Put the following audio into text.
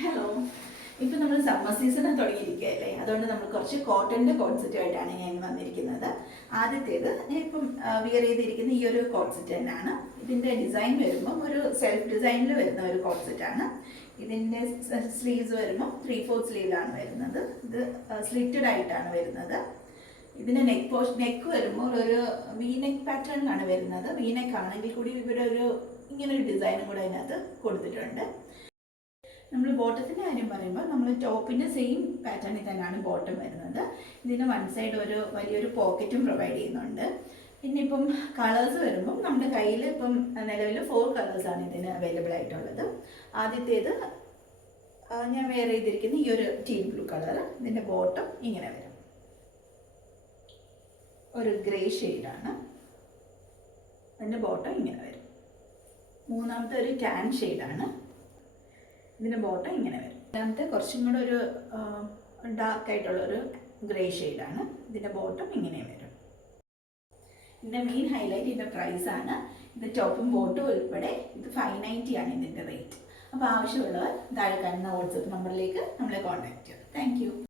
Hello. ഇപ്പം നമ്മൾ summer season തുടങ്ങിയിരിക്കുകയല്ലേ, അതുകൊണ്ട് നമ്മൾ കുറച്ച് കോട്ടൻ്റെ കോൺസെപ്റ്റുമായിട്ടാണ് ഞാൻ വന്നിരിക്കുന്നത്. ആദ്യത്തേത് ഇപ്പം വിയർ ചെയ്തിരിക്കുന്ന ഈ ഒരു കോൺസെപ്റ്റ് തന്നെയാണ്. ഇതിൻ്റെ ഡിസൈൻ വരുമ്പം ഒരു സെൽഫ് ഡിസൈനിൽ വരുന്ന ഒരു കോൺസെപ്റ്റാണ്. ഇതിൻ്റെ സ്ലീവ്സ് വരുമ്പോൾ 3/4 സ്ലീവിലാണ് വരുന്നത്. ഇത് സ്ലിറ്റഡ് ആയിട്ടാണ് വരുന്നത്. ഇതിൻ്റെ നെക്ക് വരുമ്പോൾ ഒരു വി നെക്ക് പാറ്റേണിലാണ് വരുന്നത്. വി നെക്ക് ആണെങ്കിൽ കൂടി ഇവിടെ ഇങ്ങനൊരു ഡിസൈനും കൂടെ അതിനകത്ത് കൊടുത്തിട്ടുണ്ട്. നമ്മൾ ബോട്ടത്തിൻ്റെ കാര്യം പറയുമ്പോൾ നമ്മൾ ടോപ്പിൻ്റെ സെയിം പാറ്റേണിൽ തന്നെയാണ് ബോട്ടം വരുന്നത്. ഇതിന് വൺ സൈഡ് ഒരു വലിയൊരു പോക്കറ്റും പ്രൊവൈഡ് ചെയ്യുന്നുണ്ട്. പിന്നെ ഇപ്പം കളേഴ്സ് വരുമ്പം നമ്മുടെ കയ്യിൽ ഇപ്പം നിലവിൽ 4 കളേഴ്സാണ് ഇതിന് അവൈലബിൾ ആയിട്ടുള്ളത്. ആദ്യത്തേത് ഞാൻ വെയർ ചെയ്തിരിക്കുന്ന ഈ ഒരു ടീൽ ബ്ലൂ കളർ. ഇതിൻ്റെ ബോട്ടം ഇങ്ങനെ വരും, ഒരു ഗ്രേ ഷെയ്ഡാണ്. അതിൻ്റെ ബോട്ടം ഇങ്ങനെ വരും. മൂന്നാമത്തെ ഒരു ടാൻ ഷെയ്ഡാണ്. ഇതിൻ്റെ ബോട്ടം ഇങ്ങനെ വരും. രണ്ടാമത്തെ കുറച്ചും കൂടെ ഒരു ഡാർക്കായിട്ടുള്ളൊരു ഗ്രേ ഷെയ്ഡാണ്. ഇതിൻ്റെ ബോട്ടം ഇങ്ങനെ വരും. ഇതിൻ്റെ മെയിൻ ഹൈലൈറ്റ് ഇതിൻ്റെ പ്രൈസാണ്. ഇത് ടോപ്പും ബോട്ടും ഉൾപ്പെടെ ഇത് 590 ആണ് ഇതിൻ്റെ റേറ്റ്. അപ്പോൾ ആവശ്യമുള്ളവർ താഴെ കാണുന്ന വാട്സപ്പ് നമ്പറിലേക്ക് നമ്മളെ കോൺടാക്ട് ചെയ്യാം. Thank you.